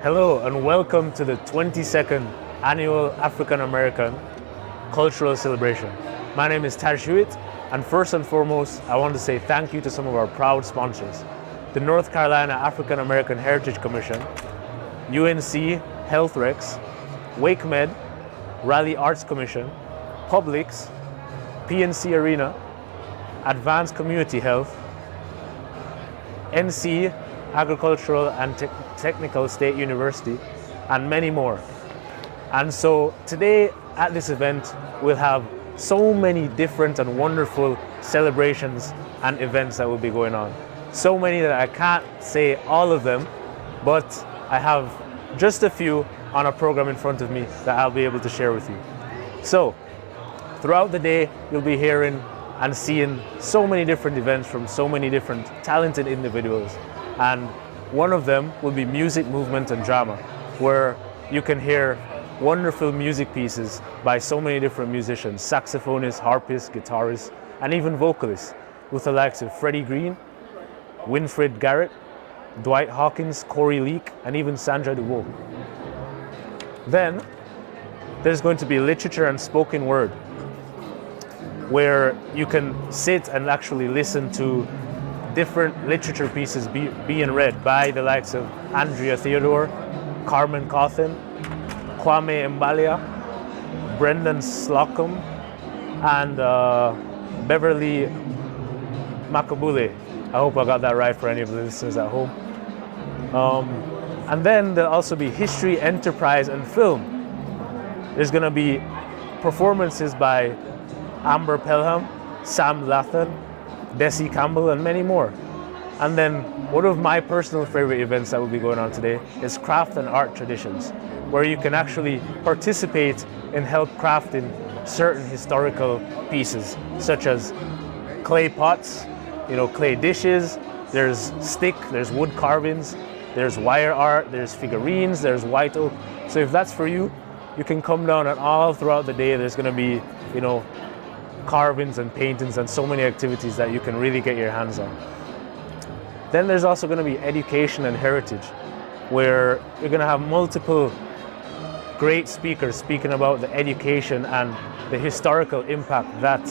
Hello and welcome to the 22nd Annual African American Cultural Celebration. My name is Taj Hewitt, and first and foremost, I want to say thank you to some of our proud sponsors: the North Carolina African American Heritage Commission, UNC Health Rex, WakeMed, Raleigh Arts Commission, Publix, PNC Arena, Advanced Community Health, NC Agricultural and Technical State University, and many more. And so today at this event, we'll have so many different and wonderful celebrations and events that will be going on. So many that I can't say all of them, but I have just a few on a program in front of me that I'll be able to share with you. So throughout the day, you'll be hearing and seeing so many different events from so many different talented individuals. And one of them will be music, movement, and drama, where you can hear wonderful music pieces by so many different musicians: saxophonists, harpists, guitarists, and even vocalists, with the likes of Freddie Green, Winfred Garrett, Dwight Hawkins, Corey Leake, and even Sandra DeWolf. Then there's going to be literature and spoken word, where you can sit and actually listen to different literature pieces being read by the likes of Andrea Theodore, Carmen Cawthon, Kwame Mbalia, Brendan Slocum, and Beverly Makabule. I hope I got that right for any of the listeners at home. And then there'll also be history, enterprise, and film. There's going to be performances by Amber Pelham, Sam Lathan, Desi Campbell, and many more. And then one of my personal favorite events that will be going on today is craft and art traditions, where you can actually participate in help crafting certain historical pieces, such as clay pots, clay dishes, there's stick, there's wood carvings, there's wire art, there's figurines, there's white oak. So if that's for you, you can come down, and all throughout the day there's going to be, carvings and paintings and so many activities that you can really get your hands on. Then there's also going to be education and heritage, where you're going to have multiple great speakers speaking about the education and the historical impact that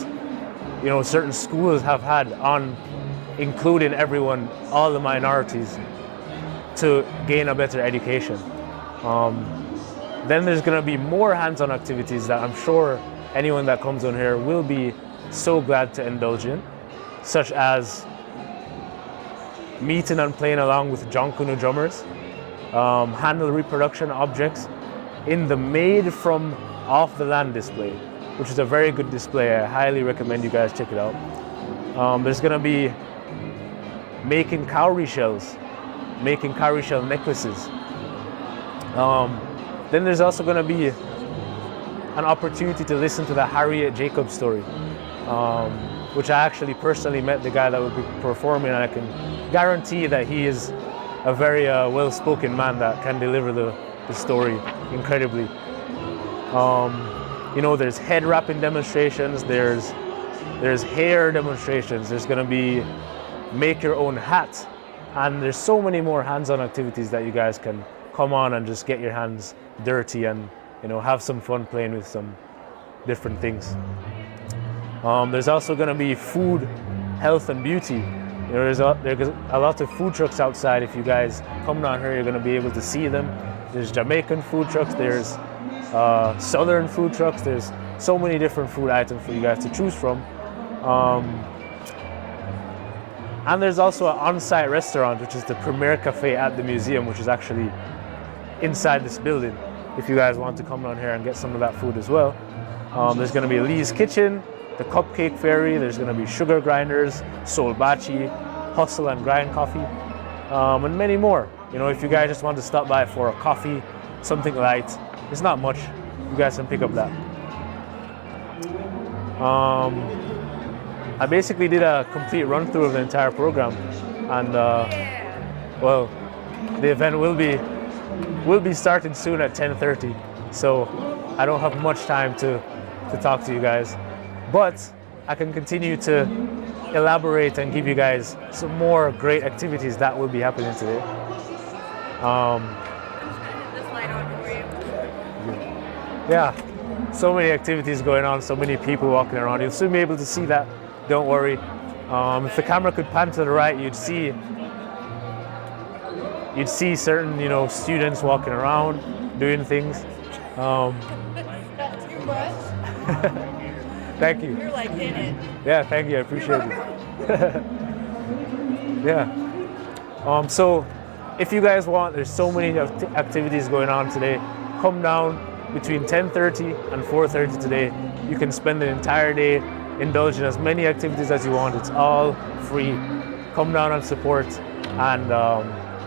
certain schools have had on including everyone, all the minorities, to gain a better education. Then there's going to be more hands-on activities that I'm sure anyone that comes on here will be so glad to indulge in, such as meeting and playing along with Jonkunu drummers, handle reproduction objects in the Made from Off the Land display, which is a very good display. I highly recommend you guys check it out. There's going to be making cowrie shells, making cowrie shell necklaces. Then there's also going to be an opportunity to listen to the Harriet Jacobs story, which I actually personally met the guy that will be performing, and I can guarantee that he is a very well-spoken man that can deliver the story incredibly. There's head wrapping demonstrations, there's hair demonstrations, there's going to be make your own hat, and there's so many more hands-on activities that you guys can come on and just get your hands dirty and have some fun playing with some different things. There's also going to be food, health, and beauty. There's a lot of food trucks outside. If you guys come down here, you're going to be able to see them. There's Jamaican food trucks, there's Southern food trucks, there's so many different food items for you guys to choose from. And there's also an on-site restaurant, which is the Premier Cafe at the museum, which is actually inside this building, if you guys want to come down here and get some of that food as well. There's going to be Lee's Kitchen, the Cupcake Fairy, there's going to be Sugar Grinders, Soul Bachi, Hustle and Grind Coffee, and many more. If you guys just want to stop by for a coffee, something light, it's not much, you guys can pick up that. I basically did a complete run through of the entire program, and well, the event will be starting soon at 10:30, so I don't have much time to talk to you guys, but I can continue to elaborate and give you guys some more great activities that will be happening today. Yeah, so many activities going on, so many people walking around. You'll soon be able to see that. Don't worry. If the camera could pan to the right, you'd see certain, students walking around, doing things. Not too much. Thank you. You're like in it. Yeah, thank you. I appreciate it. Yeah. So, if you guys want, there's so many activities going on today. Come down between 10:30 and 4:30 today. You can spend the entire day indulging as many activities as you want. It's all free. Come down and support, and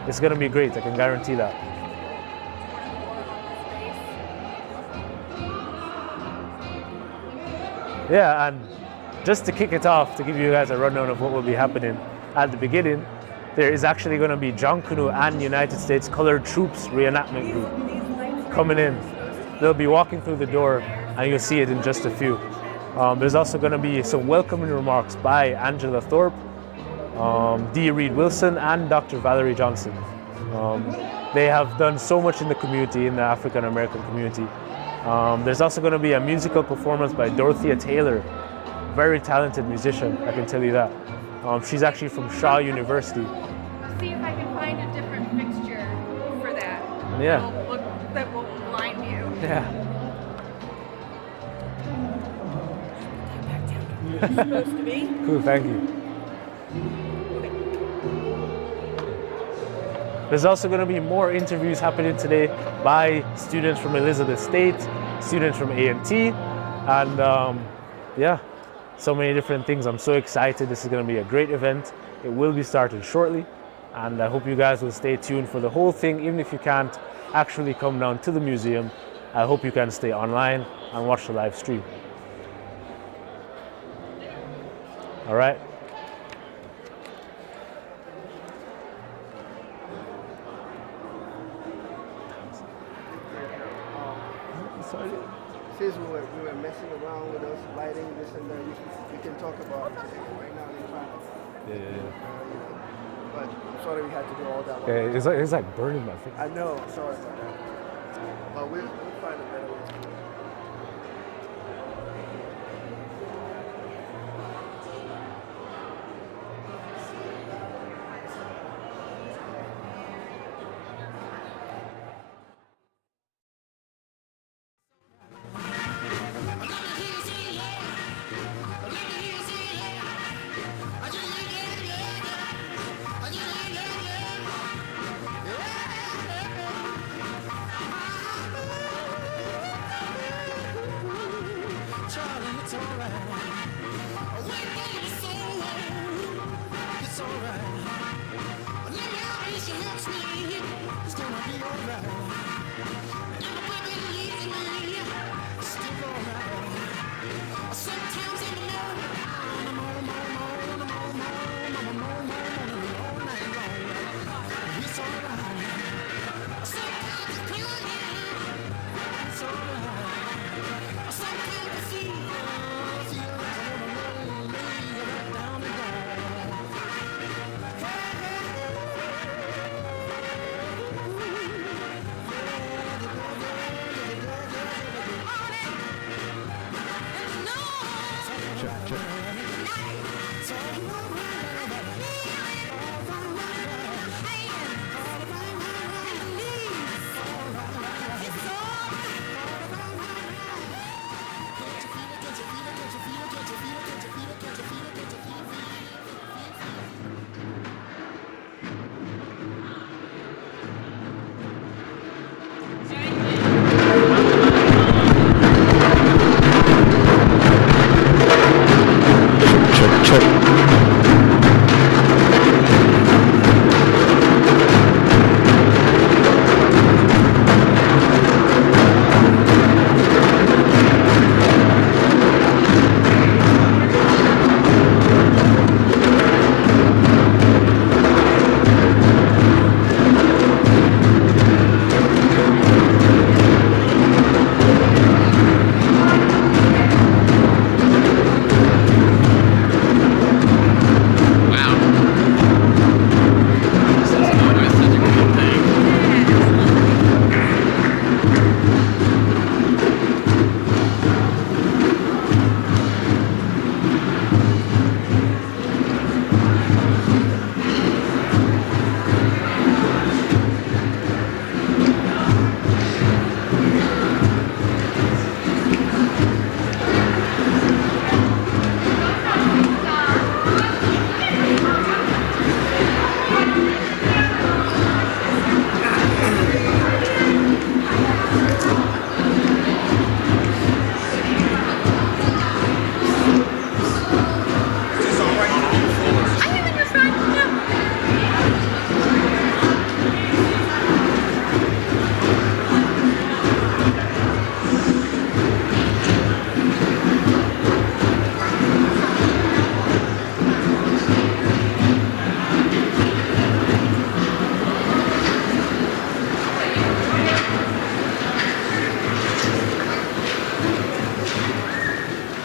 it's going to be great. I can guarantee that. Yeah, and just to kick it off, to give you guys a rundown of what will be happening at the beginning, there is actually going to be John Canoe and United States Colored Troops reenactment group coming in. They'll be walking through the door, and you'll see it in just a few. There's also going to be some welcoming remarks by Angela Thorpe, Dee Reed Wilson, and Dr. Valerie Johnson. They have done so much in the community, in the African American community. There's also going to be a musical performance by Dorothea Taylor, very talented musician, I can tell you that. She's actually from Shaw University. See if I can find a different fixture for that. Yeah. That will blind you. Yeah. It's supposed to be. Cool, thank you. There's also going to be more interviews happening today by students from Elizabeth State, students from A&T, and yeah, so many different things. I'm so excited. This is going to be a great event. It will be starting shortly, and I hope you guys will stay tuned for the whole thing. Even if you can't actually come down to the museum, I hope you can stay online and watch the live stream. All right. Since we were messing around with those lighting, this and that, we can talk about it today. Right now, we're trying to. Yeah. But I'm sorry we had to do all that. Okay, it's like burning my face. I know. Sorry about that. But we'll find a better way to do it.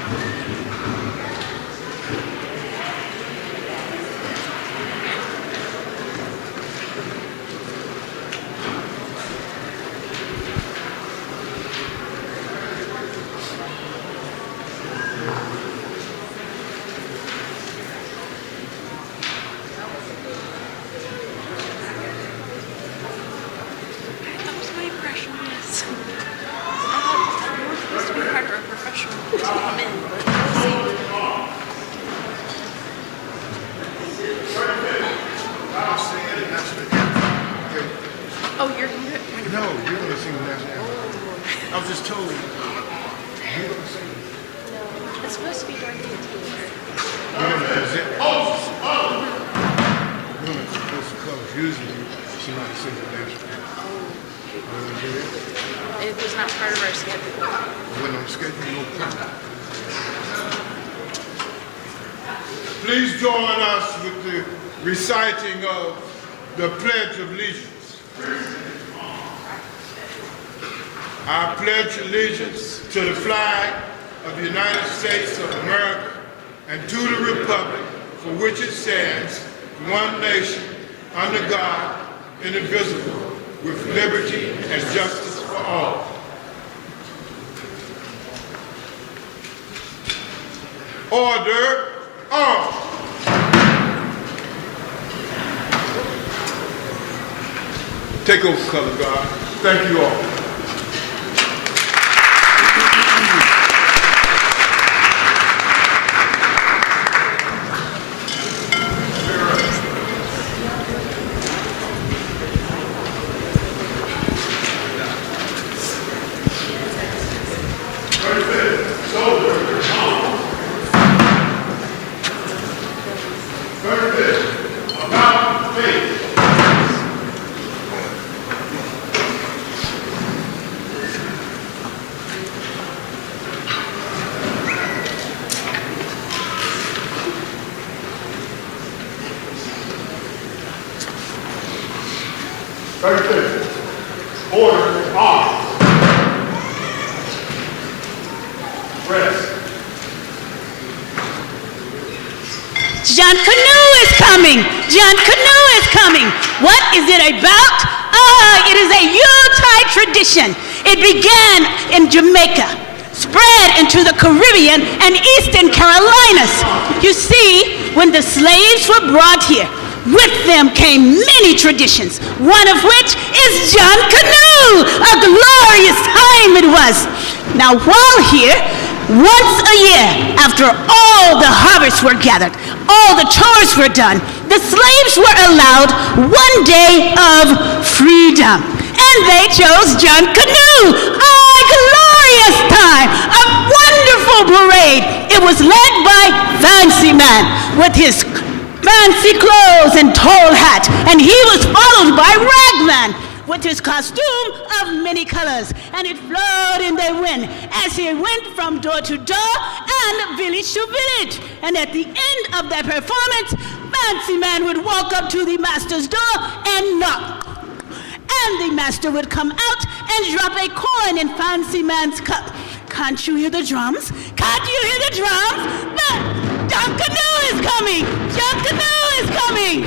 That was my impression, yes. We're supposed to be part of our professional to come in, but we'll see. Oh, you're going No, you're going to sing the national anthem. I was just told you're going to sing it. It's supposed to be during the You're going to present. You're going to supposed to close. Usually, somebody sings the national anthem. You want to do it? It was not part of our schedule. When I'm scheduled, no problem. Please join us with the reciting of the Pledge of Allegiance. I pledge allegiance to the flag of the United States of America and to the republic for which it stands, one nation, under God, indivisible, with liberty and justice for all. Order, on. Take over, color guard. Thank you all. Order, on. Rest. John Canoe is coming. John Canoe is coming. What is it about? It is a Yuletide tradition. It began in Jamaica, spread into the Caribbean and Eastern Carolinas. You see, when the slaves were brought here, with them came many traditions, one of which is John Canoe. A glorious time it was. Now, while here, once a year, after all the harvests were gathered, all the chores were done, the slaves were allowed 1 day of freedom. And they chose John Canoe. A glorious time, a wonderful parade. It was led by Fancy Man with his fancy clothes and tall hat, and he was followed by Ragman with his costume of many colors, and it flowed in the wind as he went from door to door and village to village. And at the end of that performance, Fancy Man would walk up to the master's door and knock, and the master would come out and drop a coin in Fancy Man's cup. Can't you hear the drums? Can't you hear the drums? John Canoe is coming! John Canoe is coming!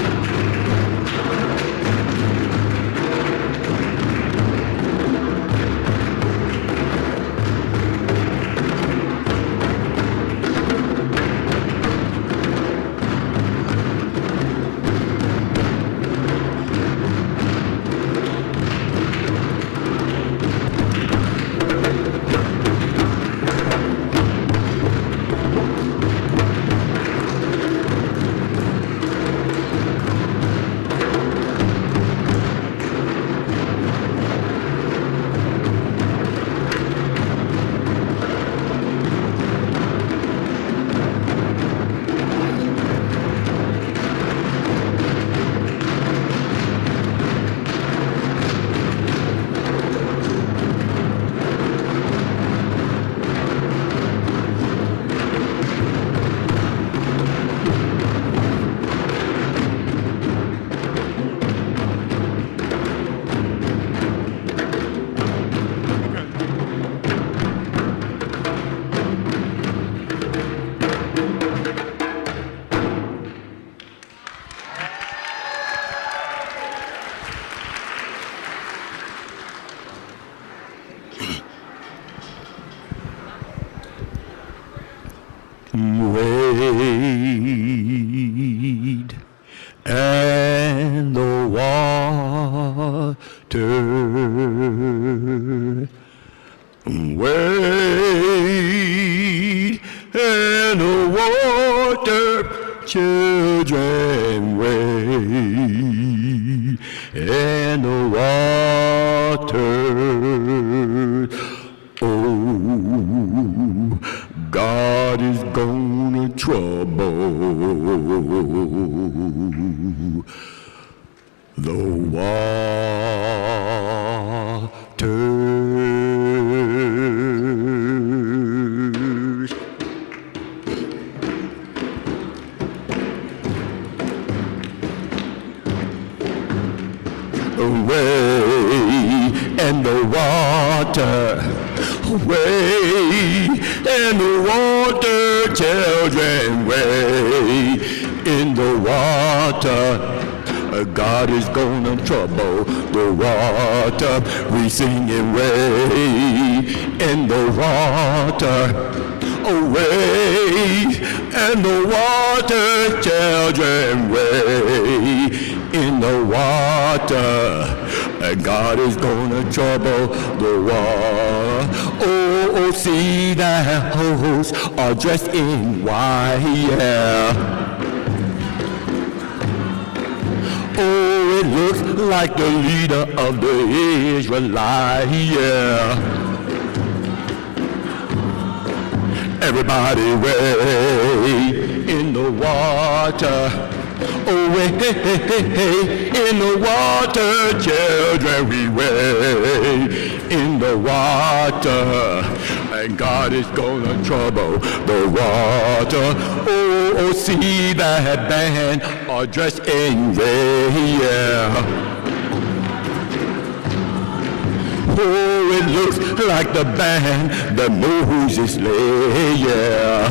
wade and the water, wade and the water, children, wade and the water. Oh, God is gonna trouble the waters. Away and the water, away and the water, children, way in the water. God is gonna trouble the water. We sing it way in the water, away and the water, children, way in the water. God is gonna trouble the water. Oh, see that hosts are dressed in white, yeah. Oh, it looks like the leader of the Israelites, yeah. Everybody wade in the water. Oh, hey, hey, hey, hey, in the water, children, we wade in the water. And God is gonna trouble the water. Oh, see that band are dressed in red, yeah. Oh, it looks like the band that Moses led, yeah.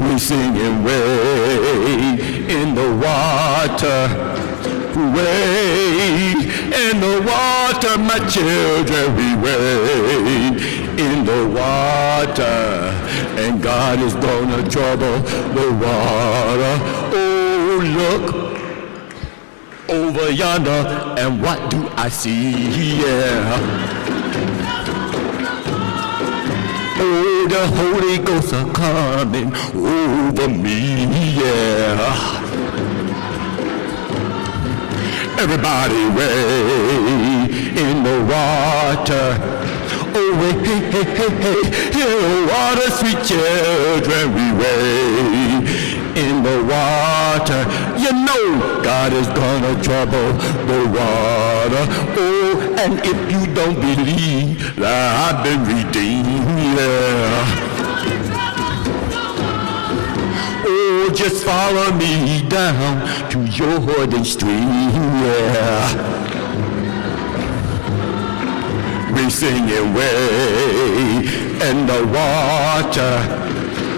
We singing way in the water, way in the water, my children, we wade in the water, and God is gonna trouble the water. Oh, look over yonder, and what do I see? Yeah. Oh, the Holy Ghost are coming over me, yeah. Everybody wade in the water. Oh, hey, hey, hey, hey, in the water, sweet children, we wade in the water. You know God is gonna trouble the water. Oh, and if you don't believe that I've been redeemed, yeah. Oh, just follow me down to Jordan Stream, yeah. We singing way in the water.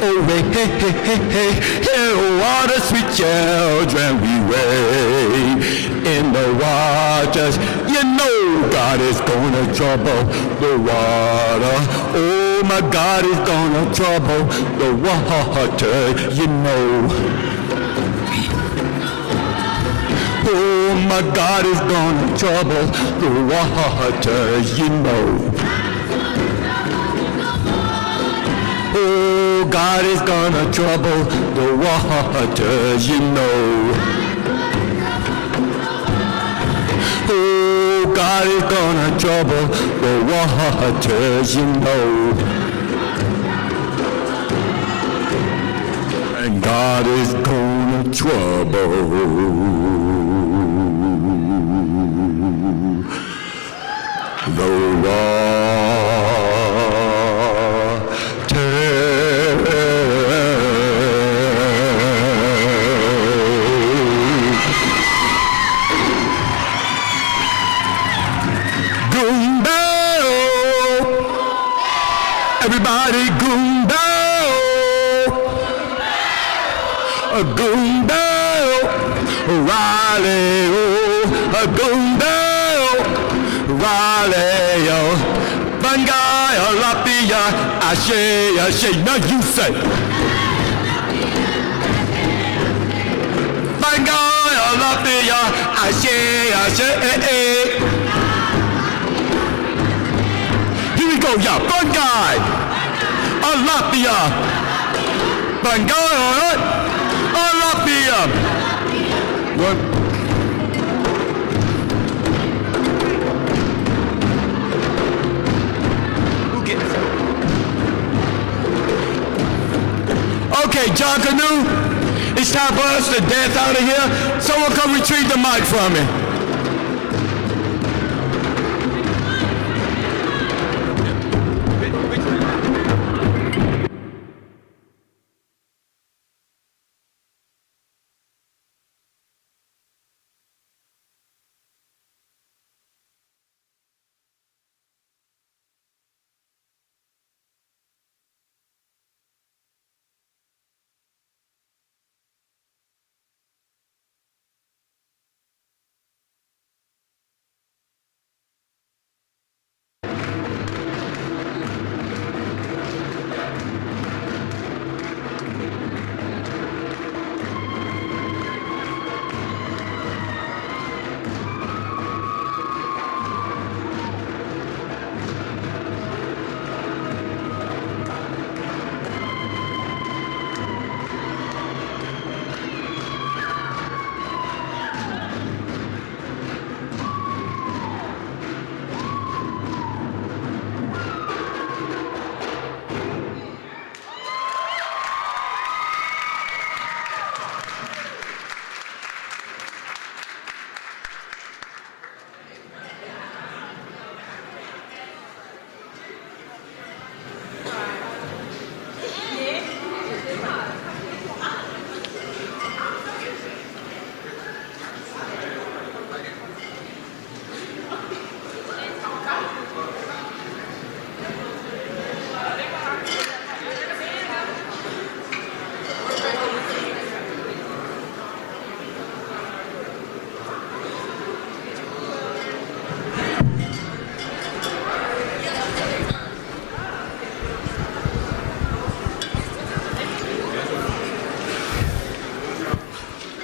Oh, hey, hey, hey, hey, hey, in the water, sweet children, we wade in the waters. You know God is gonna trouble the water. Oh, my God is gonna trouble the water, you know. Oh, my God is gonna trouble the water, you know. Oh, God is gonna trouble the waters, you know. Oh, God is gonna trouble the waters, you know. And God is gonna trouble the everybody goomba, a goomba, Riley, oh, a goomba, Riley, oh, Bangaya, Lapia, Ashe. Now you say. Bangai Alafia, Ashe. Here we go, y'all. Bangai Alafia. Bangai Alafia. What? Okay, John Canoe, it's time for us to dance out of here. Someone come retrieve the mic from me.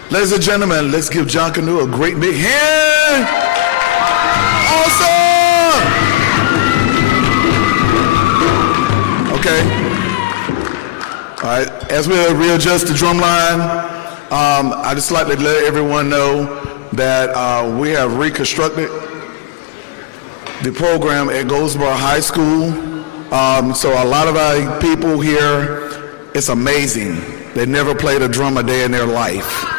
Ladies and gentlemen, let's give John Canoe a great big hand. Awesome! Okay. All right, as we readjust the drum line, I'd just like to let everyone know that we have reconstructed the program at Goldsboro High School. So a lot of our people here, it's amazing. They never played a drum a day in their life.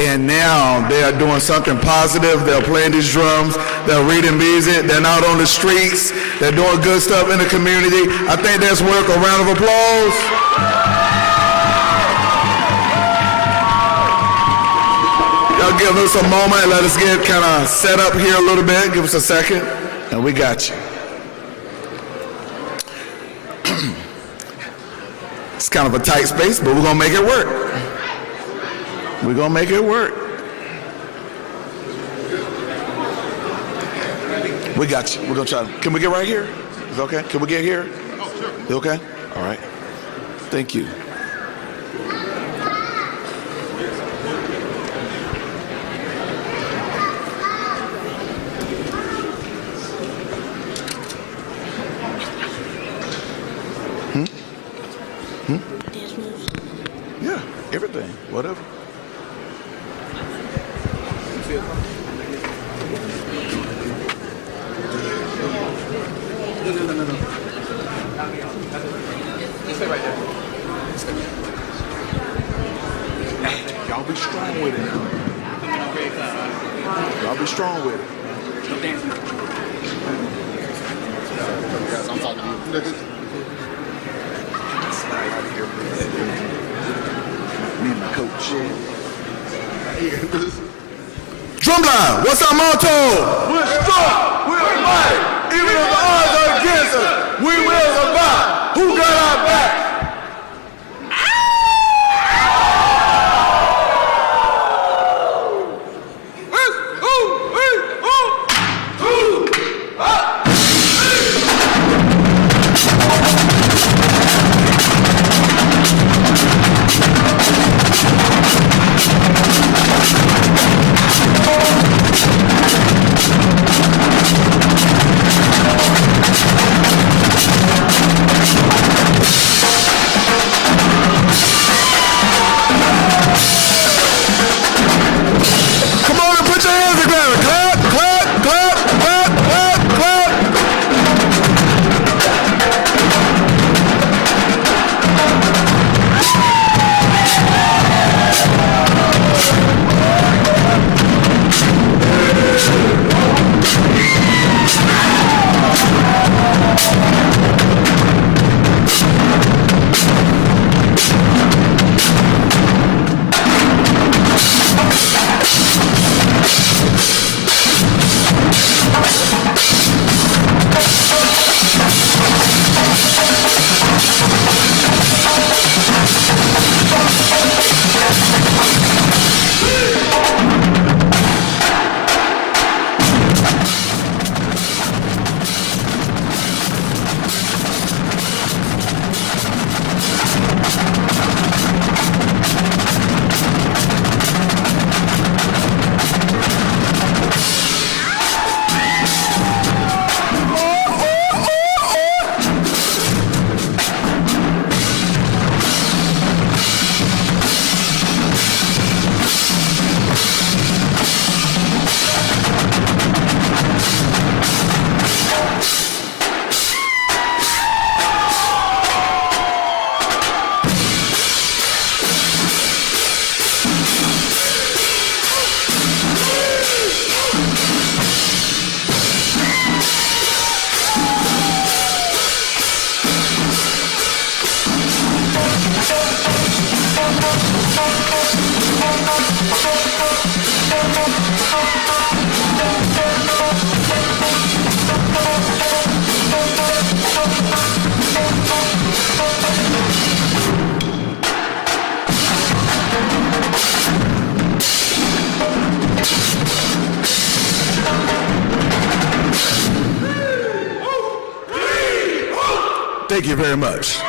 And now they are doing something positive. They're playing these drums, they're reading music, they're out on the streets, they're doing good stuff in the community. I think that's worth a round of applause. Y'all give us a moment, let us get kind of set up here a little bit. Give us a second, and we got you. It's kind of a tight space, but we're gonna make it work. We're gonna make it work. We got you. We're gonna try. Can we get right here? Is it okay? Can we get here? Oh, sure. You okay? All right. Thank you. Yeah, everything, whatever. No. Stay right there. Y'all be strong with it. Y'all be strong with it. No dancing. I'm talking to you. Slide out here. Me and my coach. Drumline, what's our motto? We're strong, we're mighty. Even if the odds are against us, we will survive. Who got our back? Thank you very much.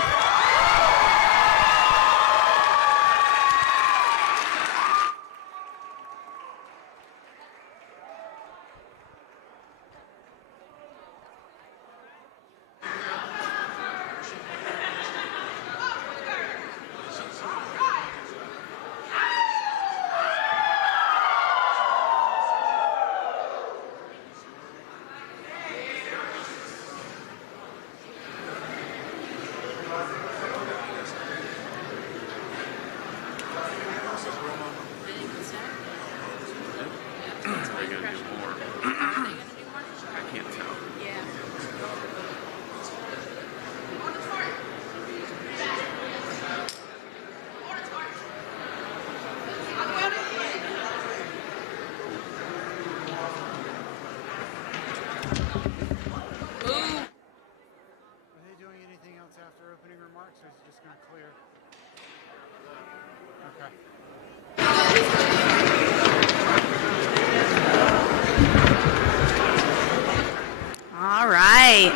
All right.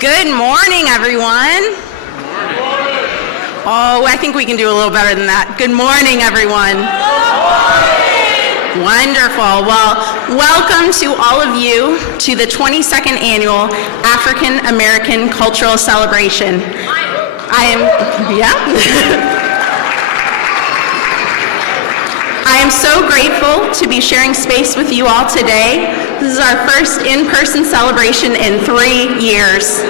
Good morning, everyone. Oh, I think we can do a little better than that. Good morning, everyone. Wonderful. Well, welcome to all of you to the 22nd Annual African American Cultural Celebration. I am so grateful to be sharing space with you all today. This is our first in-person celebration in 3 years.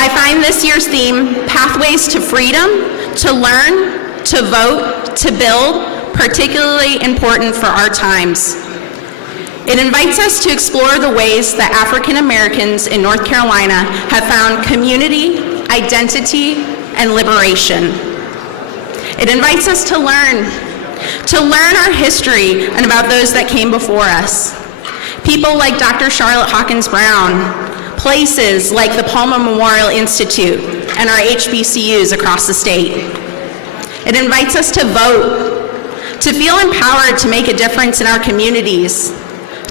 I find this year's theme, Pathways to Freedom, to Learn, to Vote, to Build, particularly important for our times. It invites us to explore the ways that African Americans in North Carolina have found community, identity, and liberation. It invites us to learn our history and about those that came before us. People like Dr. Charlotte Hawkins Brown, places like the Palmer Memorial Institute, and our HBCUs across the state. It invites us to vote, to feel empowered to make a difference in our communities,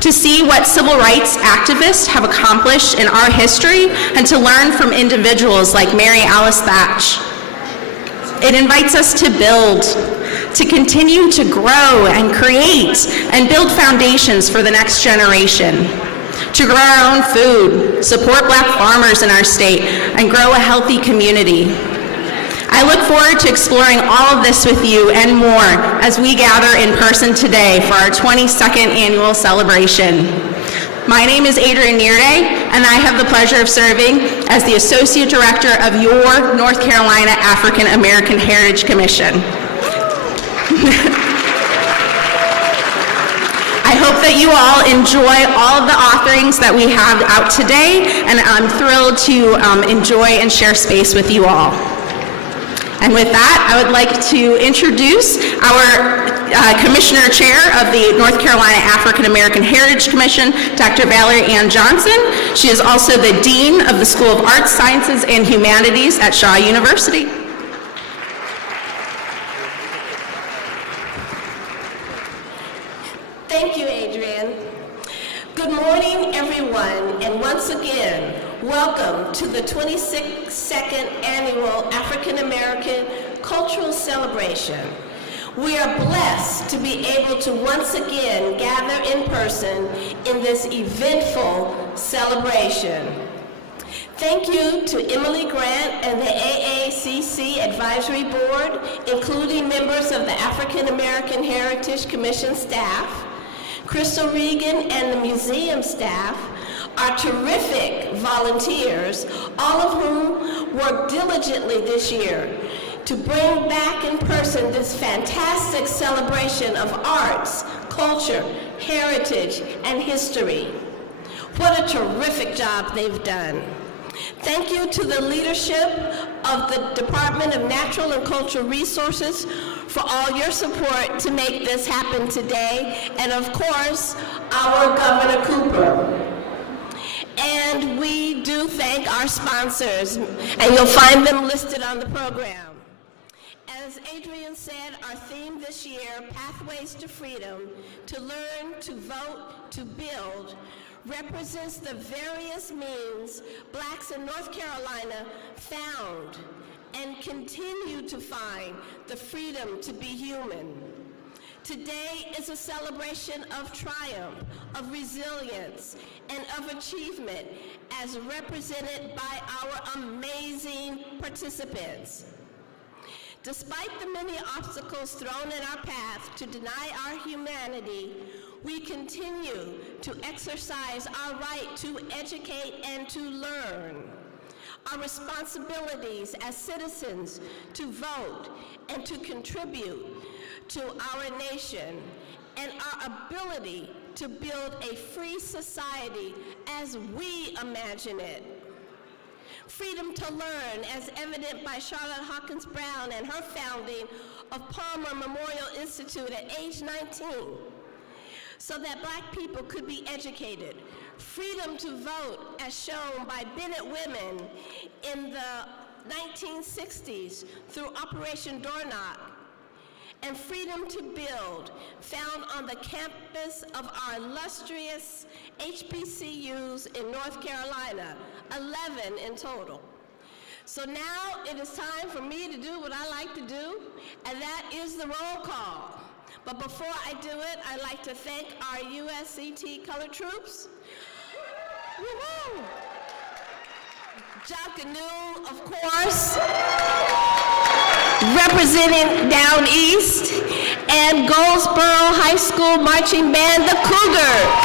to see what civil rights activists have accomplished in our history, and to learn from individuals like Mary Alice Thatch. It invites us to build, to continue to grow and create and build foundations for the next generation, to grow our own food, support Black farmers in our state, and grow a healthy community. I look forward to exploring all of this with you and more as we gather in person today for our 22nd annual celebration. My name is Adrienne Nearday, and I have the pleasure of serving as the Associate Director of your North Carolina African American Heritage Commission. I hope that you all enjoy all of the offerings that we have out today, and I'm thrilled to enjoy and share space with you all. And with that, I would like to introduce our Commissioner Chair of the North Carolina African American Heritage Commission, Dr. Valerie Ann Johnson. She is also the Dean of the School of Arts, Sciences, and Humanities at Shaw University. Thank you, Adrienne. Good morning, everyone, and once again, welcome to the 22nd Annual African American Cultural Celebration. We are blessed to be able to once again gather in person in this eventful celebration. Thank you to Emily Grant and the AACC Advisory Board, including members of the African American Heritage Commission staff, Crystal Regan and the museum staff, our terrific volunteers, all of whom worked diligently this year to bring back in person this fantastic celebration of arts, culture, heritage, and history. What a terrific job they've done. Thank you to the leadership of the Department of Natural and Cultural Resources for all your support to make this happen today, and of course, our Governor Cooper. And we do thank our sponsors, and you'll find them listed on the program. As Adrian said, our theme this year, Pathways to Freedom, to learn, to vote, to build, represents the various means Blacks in North Carolina found and continue to find the freedom to be human. Today is a celebration of triumph, of resilience, and of achievement as represented by our amazing participants. Despite the many obstacles thrown in our path to deny our humanity, we continue to exercise our right to educate and to learn, our responsibilities as citizens to vote and to contribute to our nation, and our ability to build a free society as we imagine it. Freedom to learn, as evident by Charlotte Hawkins Brown and her founding of Palmer Memorial Institute at age 19, so that Black people could be educated. Freedom to vote, as shown by Bennett women in the 1960s through Operation Door Knock, and freedom to build, found on the campus of our illustrious HBCUs in North Carolina, 11 in total. So now it is time for me to do what I like to do, and that is the roll call. But before I do it, I'd like to thank our USCT colored troops. Woo-hoo! John Canoe, of course, representing Down East, and Goldsboro High School Marching Band, the Cougars.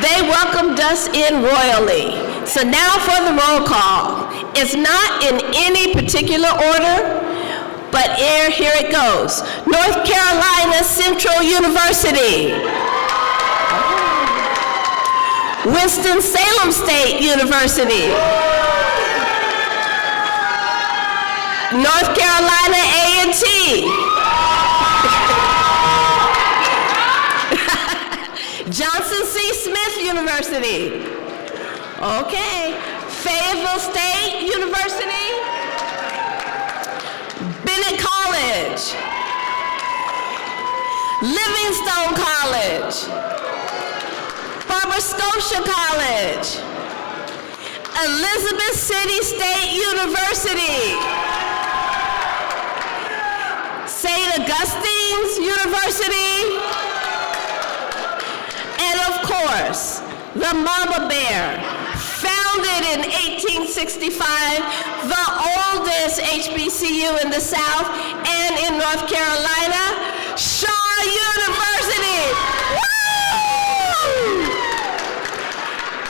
They welcomed us in royally. So now for the roll call. It's not in any particular order, but here it goes. North Carolina Central University. Winston-Salem State University. North Carolina A&T. Johnson C. Smith University. Okay. Fayetteville State University. Bennett College. Livingstone College. Nova Scotia College. Elizabeth City State University. St. Augustine's University. And of course, the Mama Bear, founded in 1865, the oldest HBCU in the South and in North Carolina, Shaw University. Woo!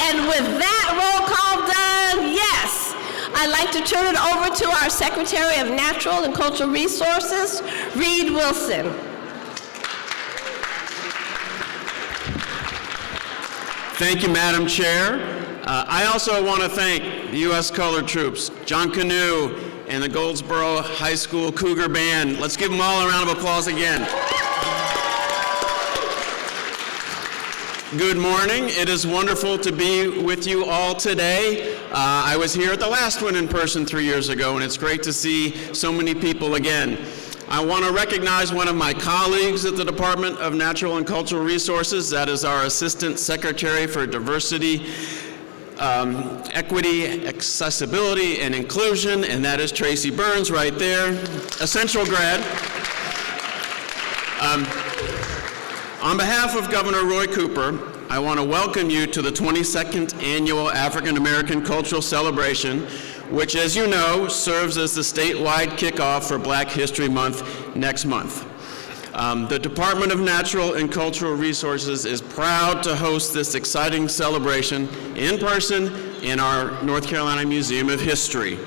And with that roll call done, yes, I'd like to turn it over to our Secretary of Natural and Cultural Resources, Reed Wilson. Thank you, Madam Chair. I also want to thank the U.S. Colored Troops, John Canoe, and the Goldsboro High School Cougar Band. Let's give them all a round of applause again. Good morning. It is wonderful to be with you all today. I was here at the last one in person 3 years ago, and it's great to see so many people again. I want to recognize one of my colleagues at the Department of Natural and Cultural Resources. That is our Assistant Secretary for Diversity, Equity, Accessibility, and Inclusion, and that is Tracy Burns right there, a Central grad. On behalf of Governor Roy Cooper, I want to welcome you to the 22nd Annual African American Cultural Celebration, which, as you know, serves as the statewide kickoff for Black History Month next month. The Department of Natural and Cultural Resources is proud to host this exciting celebration in person in our North Carolina Museum of History.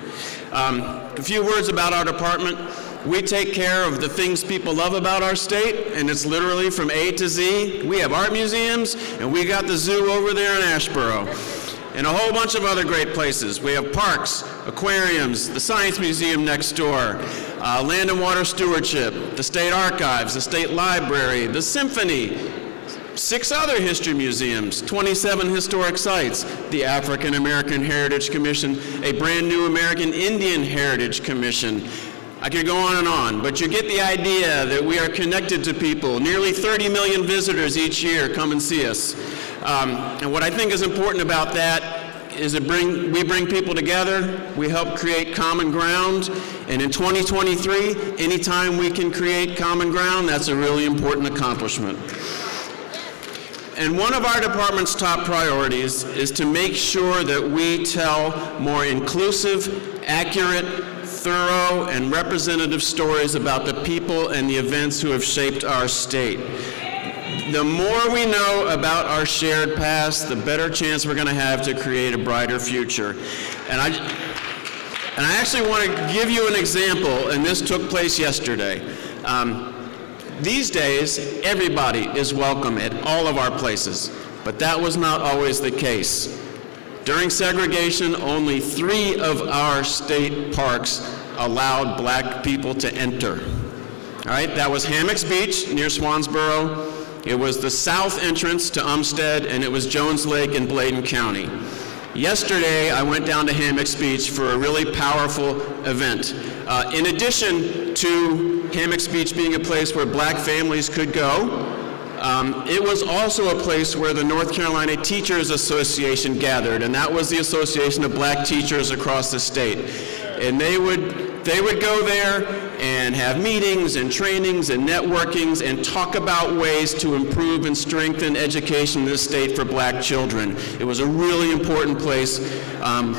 A few words about our department. We take care of the things people love about our state, and it's literally from A to Z. We have art museums, and we got the zoo over there in Asheboro. and a whole bunch of other great places. We have parks, aquariums, the Science Museum next door, Land and Water Stewardship, the State Archives, the State Library, the Symphony, 6 other history museums, 27 historic sites, the African American Heritage Commission, a brand new American Indian Heritage Commission. I could go on, but you get the idea that we are connected to people. Nearly 30 million visitors each year come and see us. And what I think is important about that is we bring people together, we help create common ground, and in 2023, anytime we can create common ground, that's a really important accomplishment. And one of our department's top priorities is to make sure that we tell more inclusive, accurate, thorough, and representative stories about the people and the events who have shaped our state. The more we know about our shared past, the better chance we're going to have to create a brighter future. And I actually want to give you an example, and this took place yesterday. These days, everybody is welcome at all of our places, but that was not always the case. During segregation, only 3 of our state parks allowed black people to enter. All right, that was Hammocks Beach near Swansboro, it was the south entrance to Umstead, and it was Jones Lake in Bladen County. Yesterday, I went down to Hammocks Beach for a really powerful event. In addition to Hammocks Beach being a place where black families could go, it was also a place where the North Carolina Teachers Association gathered, and that was the association of black teachers across the state. And they would go there and have meetings and trainings and networkings and talk about ways to improve and strengthen education in this state for black children. It was a really important place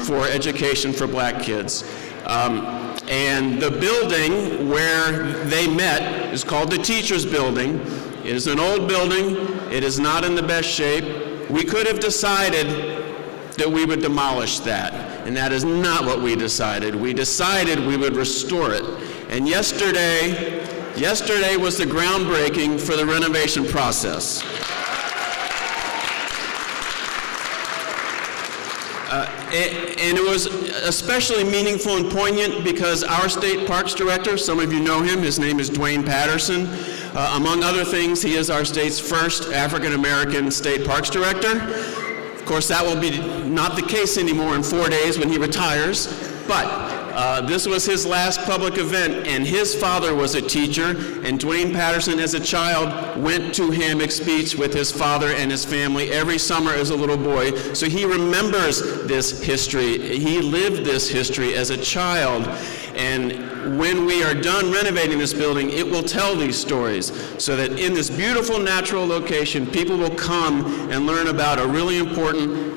for education for black kids. And the building where they met is called the Teachers Building. It is an old building. It is not in the best shape. We could have decided that we would demolish that, and that is not what we decided. We decided we would restore it. And yesterday was the groundbreaking for the renovation process. And it was especially meaningful and poignant because our state parks director, some of you know him, his name is Dwayne Patterson. Among other things, he is our state's first African-American state parks director. Of course, that will be not the case anymore in 4 days when he retires, but this was his last public event, and his father was a teacher, and Dwayne Patterson, as a child, went to Hammocks Beach with his father and his family every summer as a little boy, so he remembers this history. He lived this history as a child, and when we are done renovating this building, it will tell these stories so that in this beautiful natural location, people will come and learn about a really important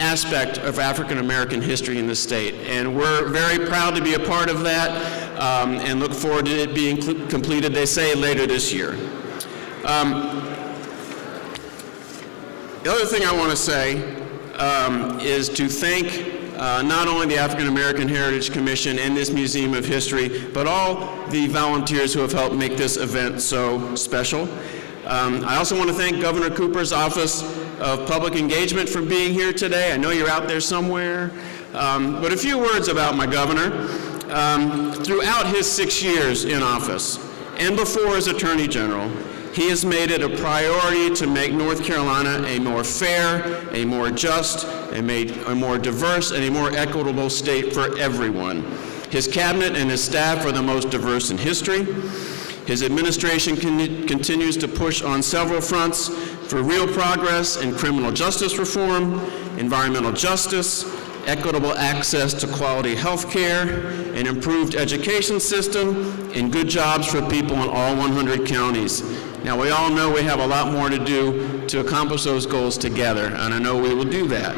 aspect of African American history in the state. And we're very proud to be a part of that and look forward to it being completed, they say, later this year. The other thing I want to say is to thank not only the African American Heritage Commission and this Museum of History, but all the volunteers who have helped make this event so special. I also want to thank Governor Cooper's Office of Public Engagement for being here today. I know you're out there somewhere. But a few words about my governor. Throughout his 6 years in office, and before as Attorney General, he has made it a priority to make North Carolina a more fair, a more just, a more diverse, and a more equitable state for everyone. His cabinet and his staff are the most diverse in history. His administration continues to push on several fronts for real progress in criminal justice reform, environmental justice, equitable access to quality health care, an improved education system, and good jobs for people in all 100 counties. Now, we all know we have a lot more to do to accomplish those goals together, and I know we will do that.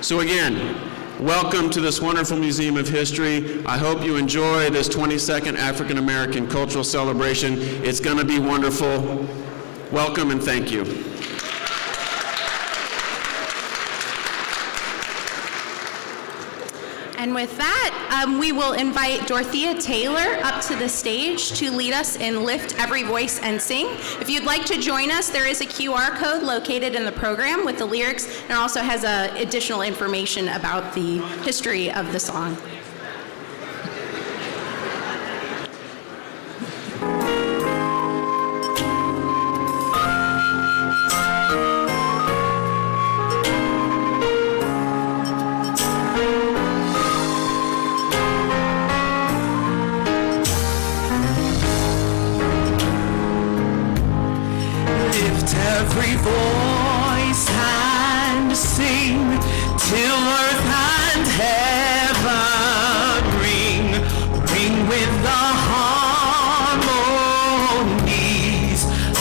So again, welcome to this wonderful Museum of History. I hope you enjoy this 22nd African American Cultural Celebration. It's going to be wonderful. Welcome and thank you. And with that, we will invite Dorothea Taylor up to the stage to lead us in Lift Every Voice and Sing. If you'd like to join us, there is a QR code located in the program with the lyrics, and also has additional information about the history of the song. Every voice and sing till earth and heaven ring with the harmonies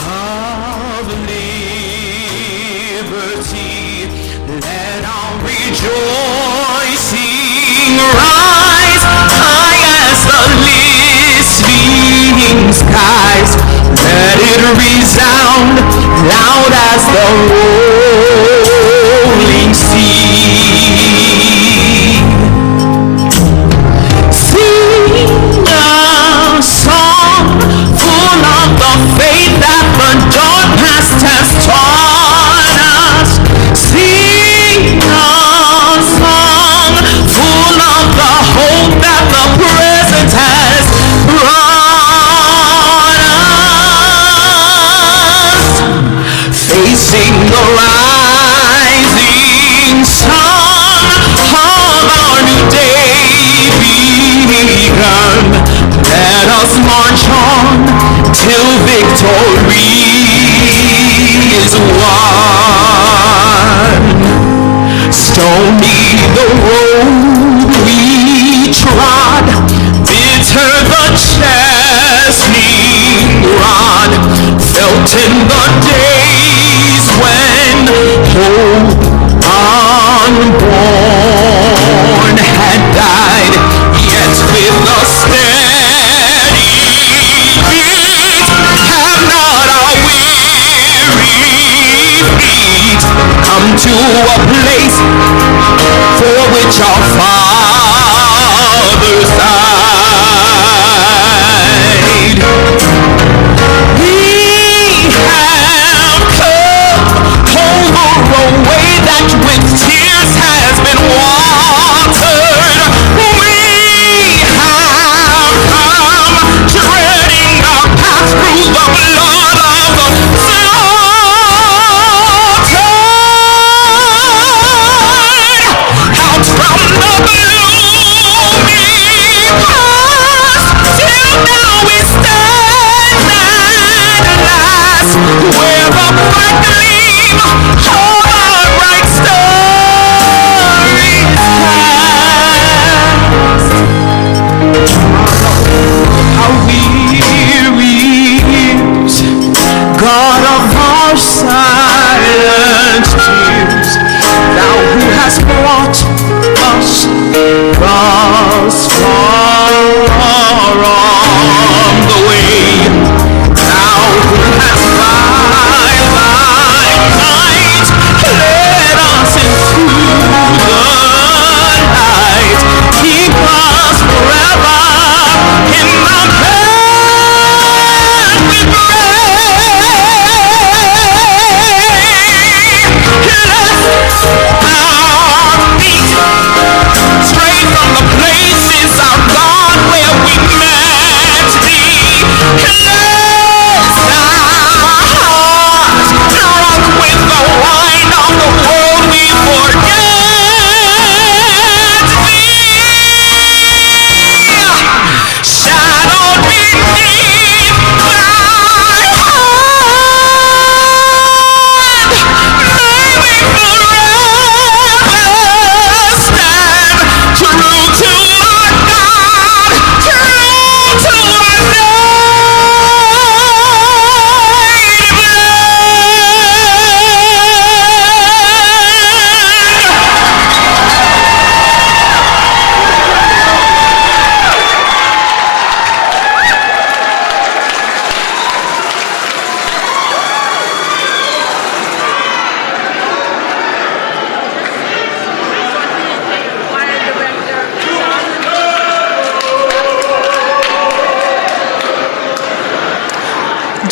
of liberty. Let our rejoicing rise high as the listening skies. Let it resound loud as the rolling sea. Sing a song full of the faith that the dark past has taught us. Sing a song full of the hope that the present has brought. Facing the rising sun of our new day begun, let us march on till victory is won. Stony the road we trod, bitter the chastening rod, felt in the days when hope unborn had died, yet with a steady beat have not our weary feet come to a place for which our fathers died. A way that with tears has been watered. We have come treading our path through the blood of the slaughtered. Out from the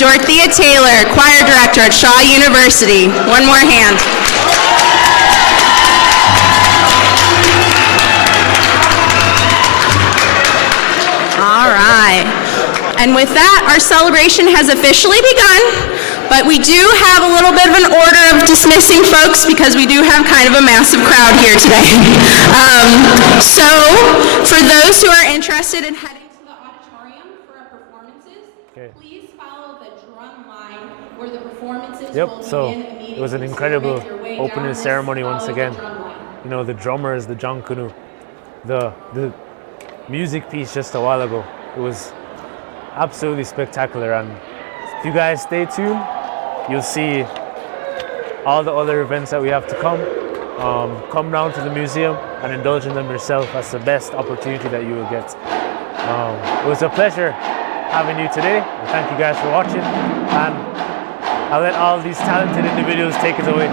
Dorothea Taylor, choir director at Shaw University. One more hand. All right. And with that, our celebration has officially begun. But we do have a little bit of an order of dismissing folks because we do have kind of a massive crowd here today. So for those who are interested in heading to the auditorium for our performances, please follow the drum line where the performances will begin immediately. It was an incredible opening ceremony once again. You know, the drummers, the John Canoe, the music piece just a while ago. It was absolutely spectacular, and if you guys stay tuned, you'll see all the other events that we have to come. Come down to the museum and indulge in them yourself. That's the best opportunity that you will get. It was a pleasure having you today. And thank you guys for watching. And I'll let all these talented individuals take it away.